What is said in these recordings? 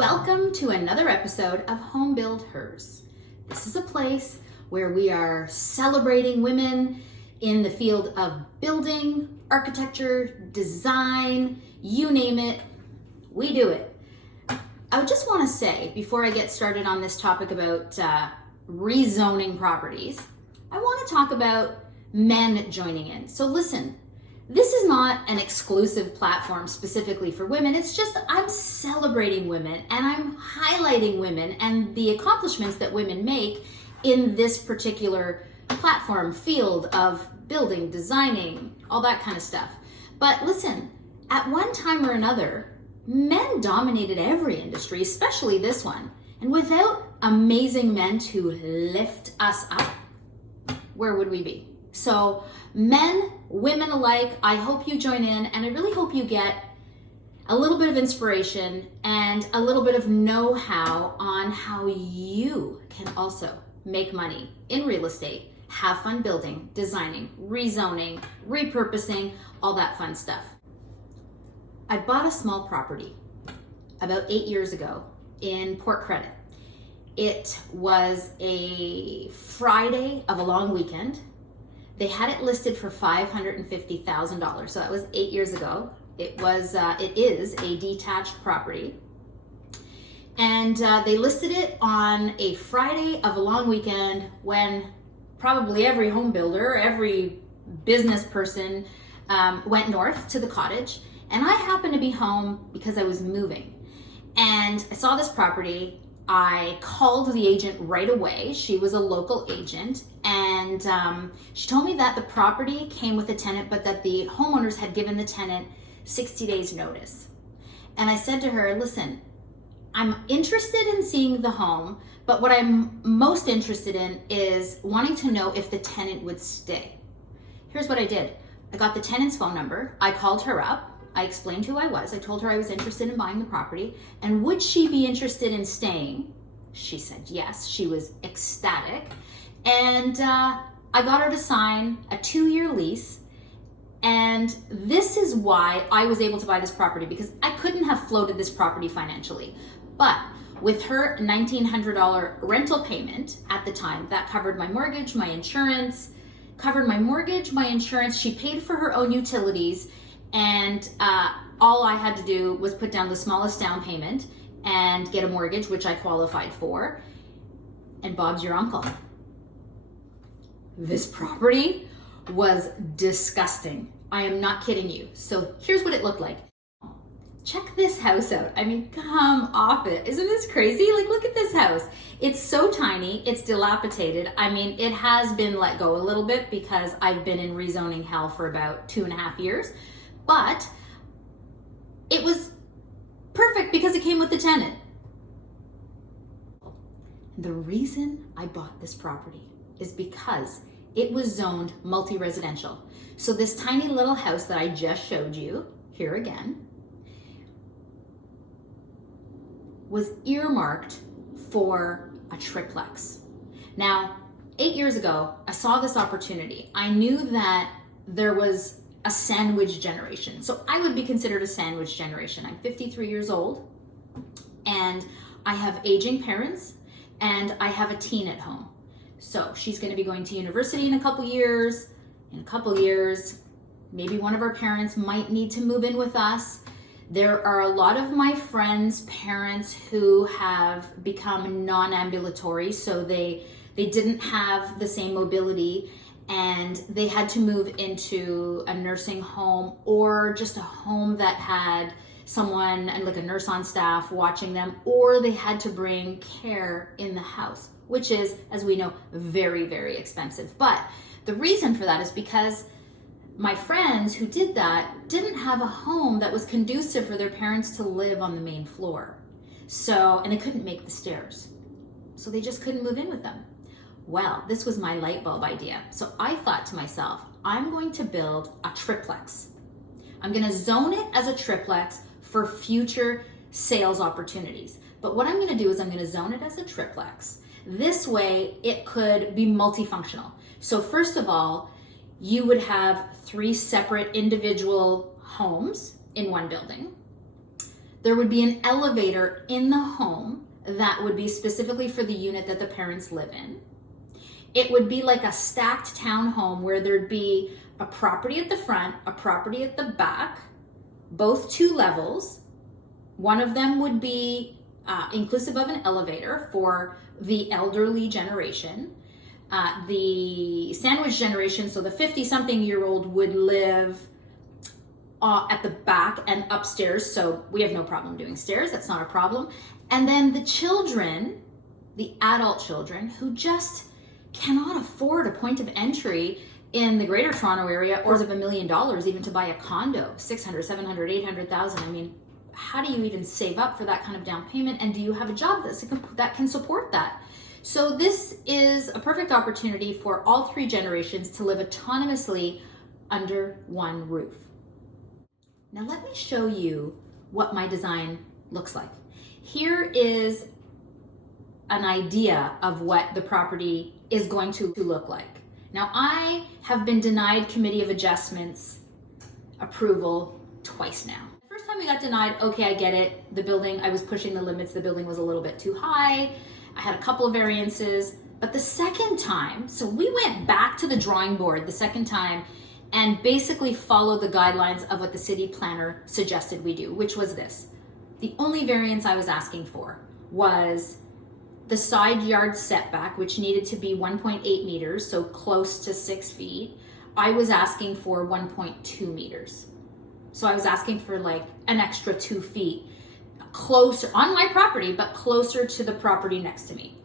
Welcome to another episode of HomebuildHers. This is a place where we are celebrating women in the field of building, architecture, design, you name it, we do it. I just want to say, before I get started on this topic about rezoning properties, I want to talk about men joining in. So listen, this is not an exclusive platform specifically for women. It's just I'm celebrating women and I'm highlighting women and the accomplishments that women make in this particular platform field of building, designing, all that kind of stuff. But listen, at one time or another, men dominated every industry, especially this one. And without amazing men to lift us up, where would we be? So men, women alike, I hope you join in, and I really hope you get a little bit of inspiration and a little bit of know-how on how you can also make money in real estate, have fun building, designing, rezoning, repurposing, all that fun stuff. I bought a small property about 8 years ago in Port Credit. It was a Friday of a long weekend. They had it listed for $550,000. So that was 8 years ago. It is a detached property. And they listed it on a Friday of a long weekend when probably every home builder, every business person went north to the cottage. And I happened to be home because I was moving. And I saw this property. I called the agent right away. She was a local agent, and she told me that the property came with a tenant, but that the homeowners had given the tenant 60 days notice. And I said to her, listen, I'm interested in seeing the home, but what I'm most interested in is wanting to know if the tenant would stay. Here's what I did. I got the tenant's phone number. I called her up. I explained who I was. I told her I was interested in buying the property and would she be interested in staying? She said yes. She was ecstatic. And I got her to sign a 2-year lease. And this is why I was able to buy this property, because I couldn't have floated this property financially. But with her $1,900 rental payment at the time, that covered my mortgage, my insurance, She paid for her own utilities. And all I had to do was put down the smallest down payment and get a mortgage, which I qualified for. And Bob's your uncle. This property was disgusting. I am not kidding you. So here's what it looked like. Check this house out. I mean, come off it. Isn't this crazy? Like, look at this house. It's so tiny. It's dilapidated. I mean, it has been let go a little bit because I've been in rezoning hell for about 2.5 years. But it was perfect because it came with the tenant. The reason I bought this property is because it was zoned multi-residential. So this tiny little house that I just showed you, here again, was earmarked for a triplex. Now, 8 years ago, I saw this opportunity. I knew that there was a sandwich generation. So I would be considered a sandwich generation. I'm 53 years old and I have aging parents and I have a teen at home. So she's going to be going to university in a couple years. In a couple years, maybe one of our parents might need to move in with us. There are a lot of my friends' parents who have become non-ambulatory, so they didn't have the same mobility and they had to move into a nursing home or just a home that had someone and like a nurse on staff watching them, or they had to bring care in the house, which is, as we know, very, very expensive. But the reason for that is because my friends who did that didn't have a home that was conducive for their parents to live on the main floor. So, and they couldn't make the stairs. So they just couldn't move in with them. Well, this was my light bulb idea. So I thought to myself, I'm going to build a triplex. I'm going to zone it as a triplex for future sales opportunities. But what I'm going to do is I'm going to zone it as a triplex. This way it could be multifunctional. So first of all, you would have 3 separate individual homes in one building. There would be an elevator in the home that would be specifically for the unit that the parents live in. It would be like a stacked townhome where there'd be a property at the front, a property at the back, both 2 levels. One of them would be inclusive of an elevator for the elderly generation. The sandwich generation, so the 50-something-year-old would live at the back and upstairs, so we have no problem doing stairs, that's not a problem. And then the children, the adult children, who just cannot afford a point of entry in the Greater Toronto area, or is of $1 million even to buy a condo, 600, 700, 800,000. I mean, how do you even save up for that kind of down payment? And do you have a job that can support that? So this is a perfect opportunity for all 3 generations to live autonomously under one roof. Now let me show you what my design looks like. Here is an idea of what the property is going to look like. Now, I have been denied Committee of Adjustments approval twice now. The first time we got denied, okay, I get it. The building, I was pushing the limits. The building was a little bit too high. I had a couple of variances. But the second time, so we went back to the drawing board the second time and basically followed the guidelines of what the city planner suggested we do, which was this. The only variance I was asking for was the side yard setback, which needed to be 1.8 meters, so close to 6 feet. I was asking for 1.2 meters. So I was asking for like an extra 2 feet closer on my property, but closer to the property next to me.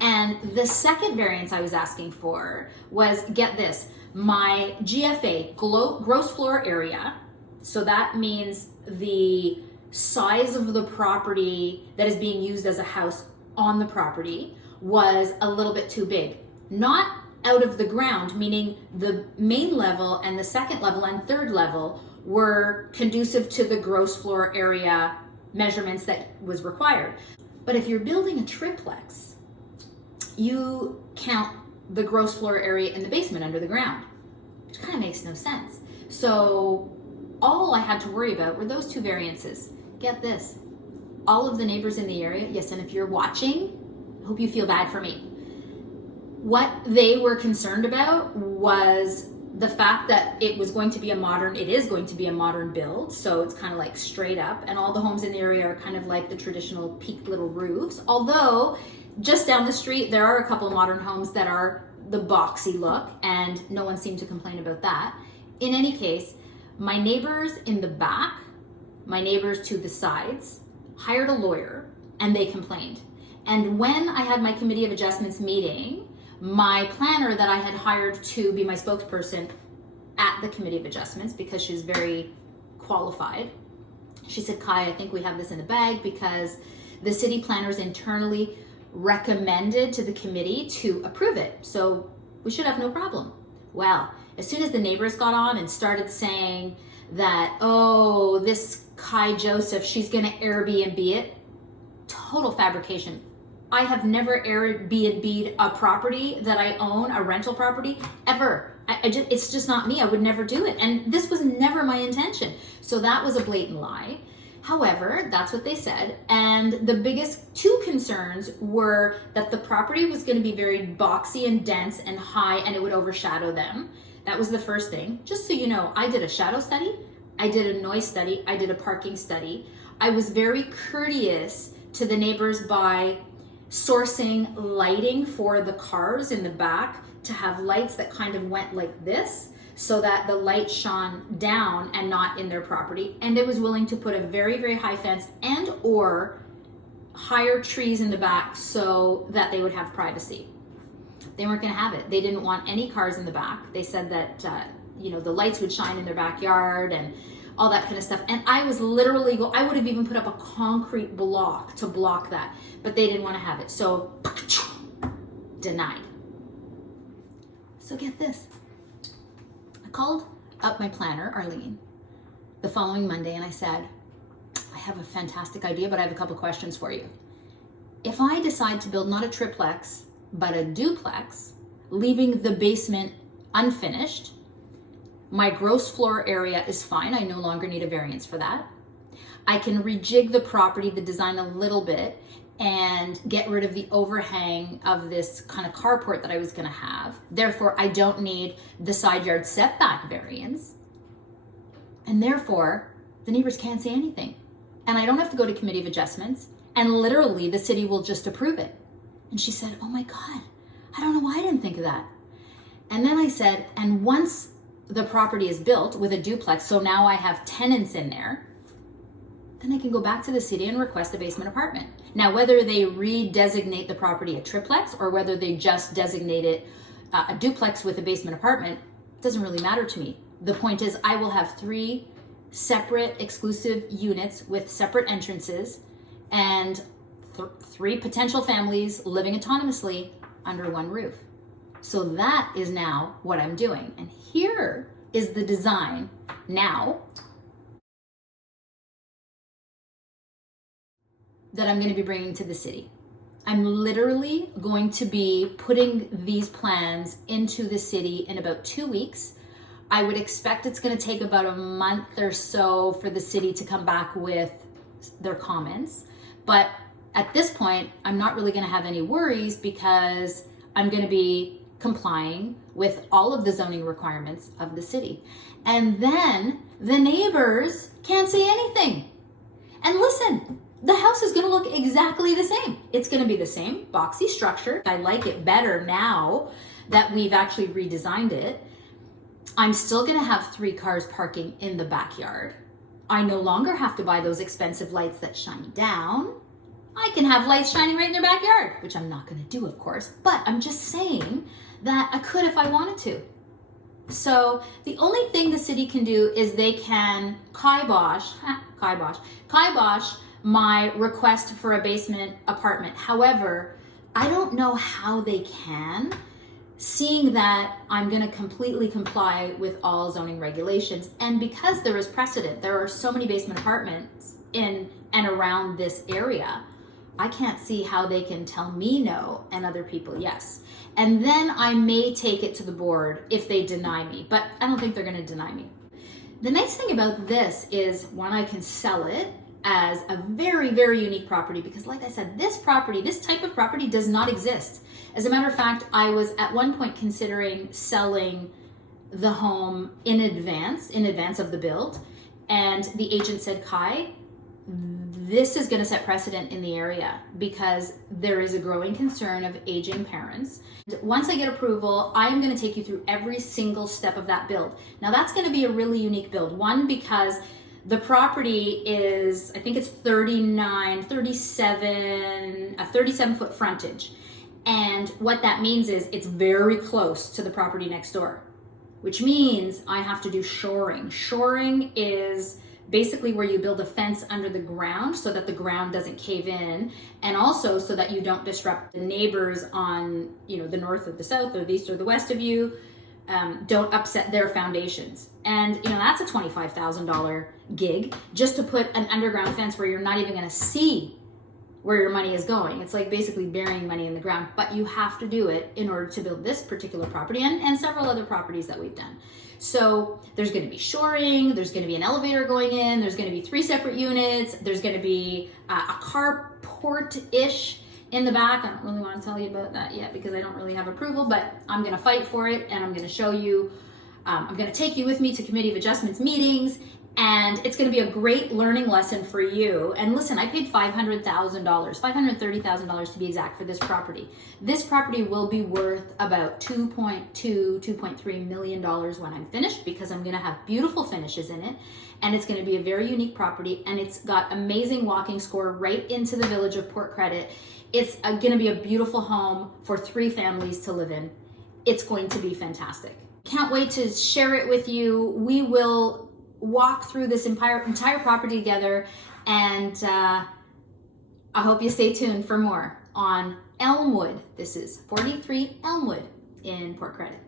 And the second variance I was asking for was, get this, my GFA, gross floor area, so that means the size of the property that is being used as a house on the property, was a little bit too big. Not out of the ground, meaning the main level and the second level and third level were conducive to the gross floor area measurements that was required. But if you're building a triplex, you count the gross floor area in the basement under the ground, which kind of makes no sense. So all I had to worry about were those 2 variances. Get this, all of the neighbors in the area, yes, and if you're watching, I hope you feel bad for me. What they were concerned about was the fact that it is going to be a modern build, so it's kind of like straight up, and all the homes in the area are kind of like the traditional peaked little roofs, although just down the street there are a couple of modern homes that are the boxy look, and no one seemed to complain about that. In any case, my neighbors in the back, my neighbors to the sides, hired a lawyer, and they complained. And when I had my Committee of Adjustments meeting, my planner that I had hired to be my spokesperson at the Committee of Adjustments, because she's very qualified, she said, Kai, I think we have this in the bag because the city planners internally recommended to the committee to approve it, so we should have no problem. Well, as soon as the neighbors got on and started saying that, oh, this Kai Joseph, she's gonna Airbnb it, total fabrication. I have never Airbnb'd a property that I own, a rental property, ever. It's just not me. I would never do it. And this was never my intention. So that was a blatant lie. However, that's what they said. And the biggest 2 concerns were that the property was going to be very boxy and dense and high, and it would overshadow them. That was the first thing. Just so you know, I did a shadow study, I did a noise study, I did a parking study. I was very courteous to the neighbors by sourcing lighting for the cars in the back to have lights that kind of went like this, so that the light shone down and not in their property. And it was willing to put a very, very high fence and or higher trees in the back so that they would have privacy. They weren't gonna have it. They didn't want any cars in the back. They said that the lights would shine in their backyard and all that kind of stuff. And I was literally, I would have even put up a concrete block to block that, but they didn't want to have it. So, denied. So get this. I called up my planner, Arlene, the following Monday, and I said, I have a fantastic idea, but I have a couple questions for you. If I decide to build not a triplex, but a duplex, leaving the basement unfinished, my gross floor area is fine. I no longer need a variance for that. I can rejig the property, the design a little bit, and get rid of the overhang of this kind of carport that I was gonna have. Therefore, I don't need the side yard setback variance. And therefore, the neighbors can't say anything. And I don't have to go to committee of adjustments, and literally the city will just approve it. And she said, oh my God, I don't know why I didn't think of that. And then I said, and once the property is built with a duplex, so now I have tenants in there, then I can go back to the city and request a basement apartment. Now, whether they redesignate the property a triplex or whether they just designate it a duplex with a basement apartment, doesn't really matter to me. The point is I will have 3 separate exclusive units with separate entrances and 3 potential families living autonomously under one roof. So that is now what I'm doing. And here is the design now that I'm going to be bringing to the city. I'm literally going to be putting these plans into the city in about 2 weeks. I would expect it's going to take about a month or so for the city to come back with their comments. But at this point, I'm not really going to have any worries because I'm going to be complying with all of the zoning requirements of the city. And then the neighbors can't say anything. And listen, the house is going to look exactly the same. It's going to be the same boxy structure. I like it better now that we've actually redesigned it. I'm still going to have 3 cars parking in the backyard. I no longer have to buy those expensive lights that shine down. I can have lights shining right in their backyard, which I'm not going to do, of course, but I'm just saying that I could if I wanted to. So the only thing the city can do is they can kibosh my request for a basement apartment. However, I don't know how they can, seeing that I'm going to completely comply with all zoning regulations. And because there is precedent, there are so many basement apartments in and around this area, I can't see how they can tell me no and other people yes. And then I may take it to the board if they deny me, but I don't think they're going to deny me. The nice thing about this is when I can sell it as a very, very unique property, because like I said, this property, this type of property does not exist. As a matter of fact, I was at one point considering selling the home in advance of the build. And the agent said, Kai, this is going to set precedent in the area because there is a growing concern of aging parents. Once I get approval, I am going to take you through every single step of that build. Now that's going to be a really unique build. One, because the property is, I think it's 37-foot frontage. And what that means is it's very close to the property next door, which means I have to do shoring. Shoring is basically where you build a fence under the ground so that the ground doesn't cave in, and also so that you don't disrupt the neighbors on, the north or the south or the east or the west of you, don't upset their foundations. And that's a $25,000 gig just to put an underground fence where you're not even going to see where your money is going. It's like basically burying money in the ground, but you have to do it in order to build this particular property and several other properties that we've done. So there's going to be shoring, there's going to be an elevator going in, there's going to be 3 separate units, there's going to be a carport-ish in the back. I don't really want to tell you about that yet because I don't really have approval, but I'm going to fight for it and I'm going to show you, I'm going to take you with me to committee of adjustments meetings, and it's going to be a great learning lesson for you. And listen, I paid $500,000, $530,000 to be exact, for this property. This property will be worth about $2.3 million when I'm finished, because I'm going to have beautiful finishes in it, and it's going to be a very unique property, and it's got amazing walking score right into the village of Port Credit. It's going to be a beautiful home for 3 families to live in. It's going to be fantastic. Can't wait to share it with you. We will walk through this entire property together, and I hope you stay tuned for more on Elmwood. This is 43 Elmwood in Port Credit.